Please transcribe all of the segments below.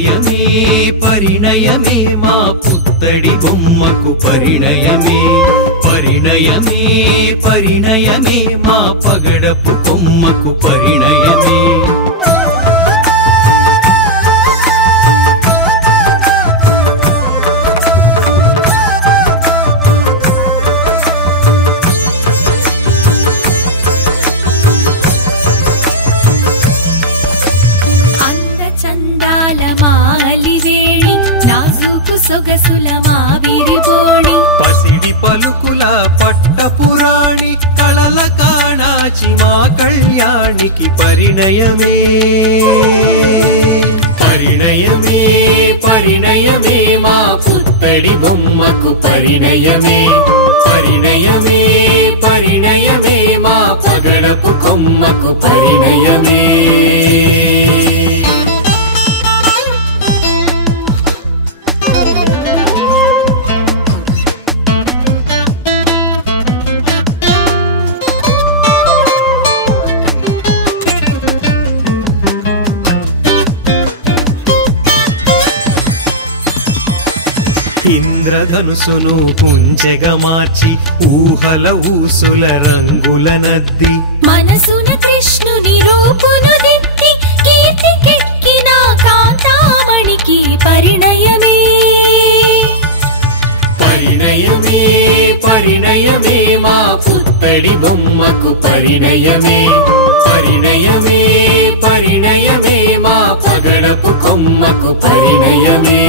పరిణయమే పరిణయమే మా పుత్తడి బొమ్మకు పరిణయమే పరిణయమే పరిణయమే మా పగడపు కొమ్మకు పరిణయమే సొగసుల మావిరిబోడి పసిడి పలుకుల పట్టపురాణి కళల కాణాచి మా కళ్యాణికి పరిణయమే పరిణయమే పరిణయమే మా పుత్తడి బొమ్మకు పరిణయమే పరిణయమే పరిణయమే మా పగడపు కొమ్మకు పరిణయమే ఇంద్రధనుసును పుంచెగా మార్చి ఊహల ఊసుల రంగుల నద్ది మనసున కృష్ణుని రూపును దిద్ది కీర్తికెక్కిన కాంతామణికి పరిణయమే పరిణయమే పరిణయమే మా పుత్తడి బొమ్మకు పరిణయమే పరిణయమే పరిణయమే మా పగడపు కొమ్మకు పరిణయమే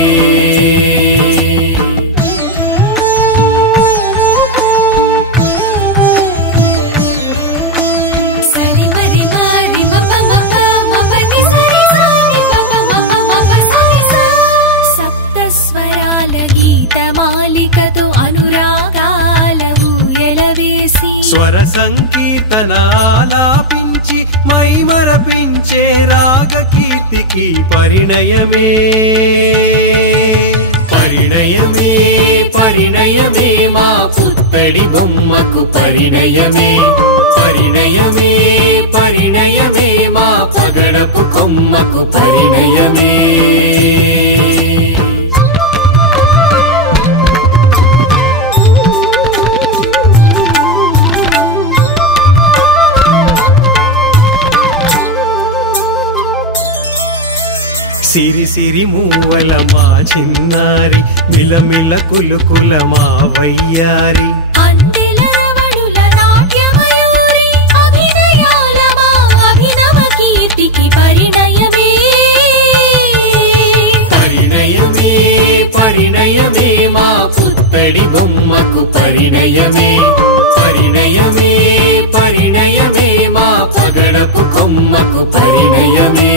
స్వర సంకీర్తనాలాపించి మైమరపించే రాగ కీర్తికి పరిణయమే పరిణయమే పరిణయమే మా పుత్తడి బొమ్మకు పరిణయమే పరిణయమే పరిణయమే మా పగడపు కొమ్మకు పరిణయమే సిరి సిరి మూవల మా చిన్నారి మిలమిల కులుకుల మా వయ్యారి పరిణయమే పరిణయమే మా పుత్తడి బొమ్మకు పరిణయమే పరిణయమే పరిణయమే మా పగడపు కొమ్మకు పరిణయమే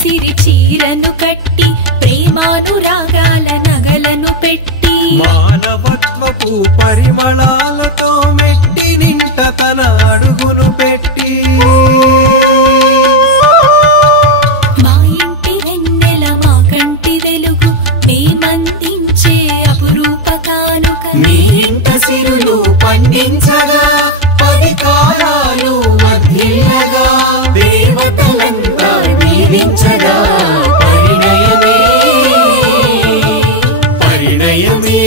సిరి చీరను కట్టి ప్రేమానురాగాల నగలను పెట్టి మానవత్వపు పరిమళాలతో మెట్టి నింట తన అడుగును పెట్టి మా ఇంటి వెన్నెల మా కంటి వెలుగు మేమందించే అపురూప కానుక మీ ఇంట సిరులు పండించగా 10 కాలాలు వర్ధిల్లగా దేవతలంతా దీవించగా పరిణయమే పరిణయమే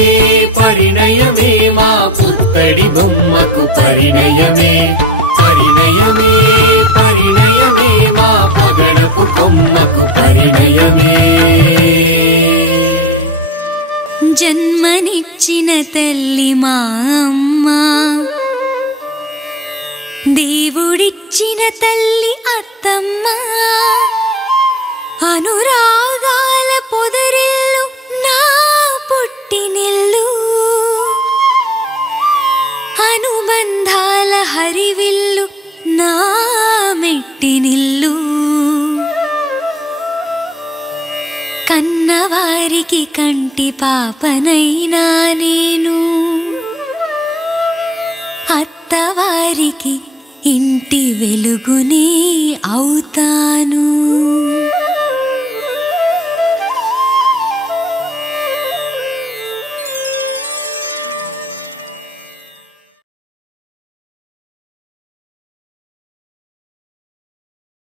పరిణయమే మా పుత్తడి బొమ్మకు పరిణయమే పరిణయమే పరిణయమే మా పగడపు కొమ్మకు పరిణయమే జన్మనిచ్చిన తల్లి మా అమ్మ దేవుడిచ్చిన తల్లి అత్తమ్మ అనురాగాల పొదరిల్లు నా పుట్టినిల్లు అనుబంధాల హరివిల్లు నా మెట్టినిల్లు కన్నవారికి కంటి పాపనైనా నేను అత్తవారికి ఇంటి వెలుగునే అవుతాను.